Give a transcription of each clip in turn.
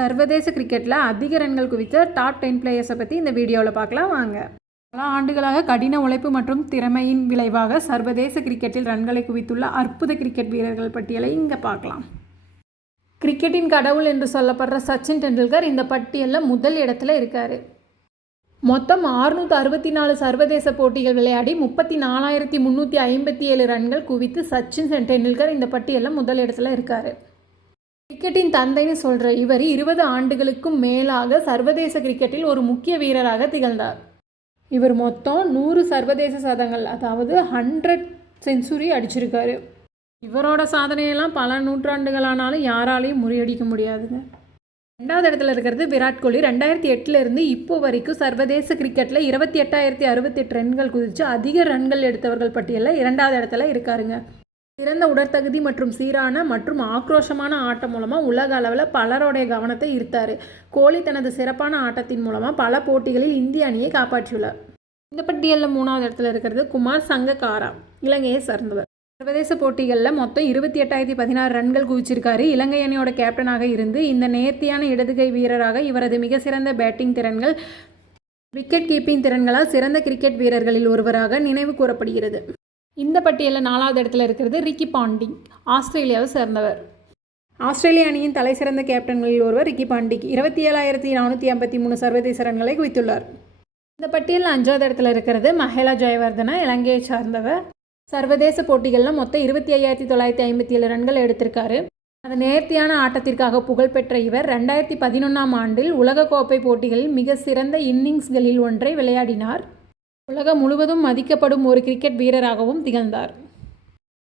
சர்வதேச கிரிக்கெட்டில் அதிக ரன்கள் குவித்த டாப் 10 பிளேயர்ஸை பற்றி இந்த வீடியோவில் பார்க்கலாம் வாங்க. பல ஆண்டுகளாக கடின உழைப்பு மற்றும் திறமையின் விளைவாக சர்வதேச கிரிக்கெட்டில் ரன்களை குவித்துள்ள அற்புத கிரிக்கெட் வீரர்கள் பட்டியலை இங்கே பார்க்கலாம். கிரிக்கெட்டின் கடவுள் என்று சொல்லப்படுற சச்சின் டெண்டுல்கர் இந்த பட்டியலில் முதல் இடத்துல இருக்கார். மொத்தம் 664 சர்வதேச போட்டிகள் விளையாடி 34,357 ரன்கள் குவித்து சச்சின் டெண்டுல்கர் இந்த பட்டியலில் முதல் இடத்துல இருக்கார். கிரிக்கெட்டின் தந்தைன்னு சொல்கிற இவர் 20 ஆண்டுகளுக்கும் மேலாக சர்வதேச கிரிக்கெட்டில் ஒரு முக்கிய வீரராக திகழ்ந்தார். இவர் மொத்தம் 100 சர்வதேச சதங்கள், அதாவது 100 செஞ்சுரி அடிச்சிருக்காரு. இவரோட சாதனையெல்லாம் பல நூற்றாண்டுகளானாலும் யாராலையும் முறியடிக்க முடியாதுங்க. 2வது இடத்துல இருக்கிறது விராட் கோலி. 2008 இப்போ வரைக்கும் சர்வதேச கிரிக்கெட்டில் 28,068 ரன்கள் குதித்து அதிக ரன்கள் எடுத்தவர்கள் பட்டியலில் 2வது இடத்துல இருக்காருங்க. சிறந்த உடற்தகுதி மற்றும் சீரான மற்றும் ஆக்ரோஷமான ஆட்டம் மூலமாக உலக அளவில் பலருடைய கவனத்தை ஈர்த்தார். கோலி தனது சிறப்பான ஆட்டத்தின் மூலமாக பல போட்டிகளில் இந்திய அணியை காப்பாற்றியுள்ளார். இந்த பட்டியலில் 3வது இடத்துல இருக்கிறது குமார் சங்கக்காரா, இலங்கையை சார்ந்தவர். சர்வதேச போட்டிகளில் மொத்தம் 28,016 ரன்கள் குவிச்சிருக்காரு. இலங்கை அணியோட கேப்டனாக இருந்து இந்த நேர்த்தியான இடதுகை வீரராக இவரது மிக சிறந்த பேட்டிங் திறன்கள், விக்கெட் கீப்பிங் திறன்களால் சிறந்த கிரிக்கெட் வீரர்களில் ஒருவராக நினைவு கூறப்படுகிறது. இந்த பட்டியலில் 4வது இடத்துல இருக்கிறது ரிக்கி பாண்டிங், ஆஸ்திரேலியாவை சேர்ந்தவர். ஆஸ்திரேலிய அணியின் தலை சிறந்த கேப்டன்களில் ஒருவர் ரிக்கி பாண்டிங் 27,453 சர்வதேச ரன்களை குவித்துள்ளார். இந்த பட்டியலில் 5வது இடத்துல இருக்கிறது மஹேலா ஜெயவர்தனா, இலங்கையை சார்ந்தவர். சர்வதேச போட்டிகளில் மொத்தம் 25,957 ரன்கள் எடுத்திருக்காரு. அந்த நேர்த்தியான ஆட்டத்திற்காக புகழ்பெற்ற இவர் 2011ஆம் ஆண்டில் உலகக்கோப்பை போட்டிகளில் மிக சிறந்த இன்னிங்ஸ்களில் ஒன்றை விளையாடினார். உலகம் முழுவதும் மதிக்கப்படும் ஒரு கிரிக்கெட் வீரராகவும் திகழ்ந்தார்.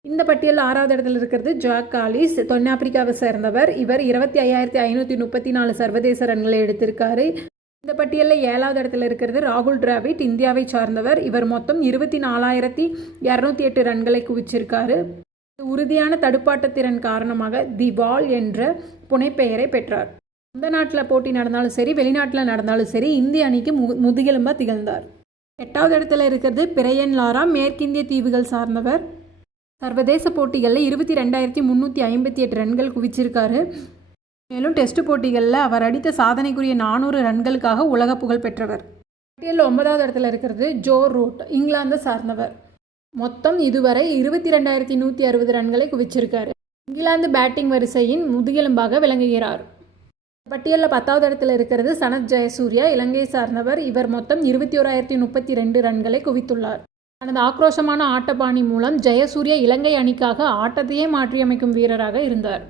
இந்த பட்டியலில் 6வது இடத்துல இருக்கிறது ஜாக் காலிஸ், தென்னாப்பிரிக்காவை சேர்ந்தவர். இவர் 25,534 சர்வதேச ரன்களை எடுத்திருக்காரு. இந்த பட்டியலில் 7வது இடத்துல இருக்கிறது ராகுல் டிராவிட், இந்தியாவை சார்ந்தவர். இவர் மொத்தம் 24,208 ரன்களை குவிச்சிருக்காரு. உறுதியான தடுப்பாட்டத்திறன் காரணமாக தி வால் என்ற புனைப்பெயரை பெற்றார். சொந்த நாட்டில் போட்டி நடந்தாலும் சரி, வெளிநாட்டில் நடந்தாலும் சரி, இந்திய அணிக்கு முதுகெலும்பாக திகழ்ந்தார். 8வது இடத்துல இருக்கிறது பிரையன் லாரா, மேற்கிந்திய தீவுகள் சார்ந்தவர். சர்வதேச போட்டிகளில் 22,358 ரன்கள் குவிச்சிருக்காரு. மேலும் டெஸ்ட் போட்டிகளில் அவர் அடித்த சாதனைக்குரிய 400 ரன்களுக்காக உலக புகழ் பெற்றவர். பட்டியலில் 9வது இடத்துல இருக்கிறது ஜோ ரூட், இங்கிலாந்தை சார்ந்தவர். மொத்தம் இதுவரை 22,160 ரன்களை குவிச்சிருக்காரு. இங்கிலாந்து பேட்டிங் வரிசையின் முதுகெலும்பாக விளங்குகிறார். பட்டியலில் 10வது இடத்துல இருக்கிறது சனத் ஜெயசூர்யா, இலங்கையை சார்ந்தவர். இவர் மொத்தம் 21,032 ரன்களை குவித்துள்ளார். தனது ஆக்ரோஷமான ஆட்டப்பாணி மூலம் ஜெயசூர்யா இலங்கை அணிக்காக ஆட்டத்தையே மாற்றியமைக்கும் வீரராக இருந்தார்.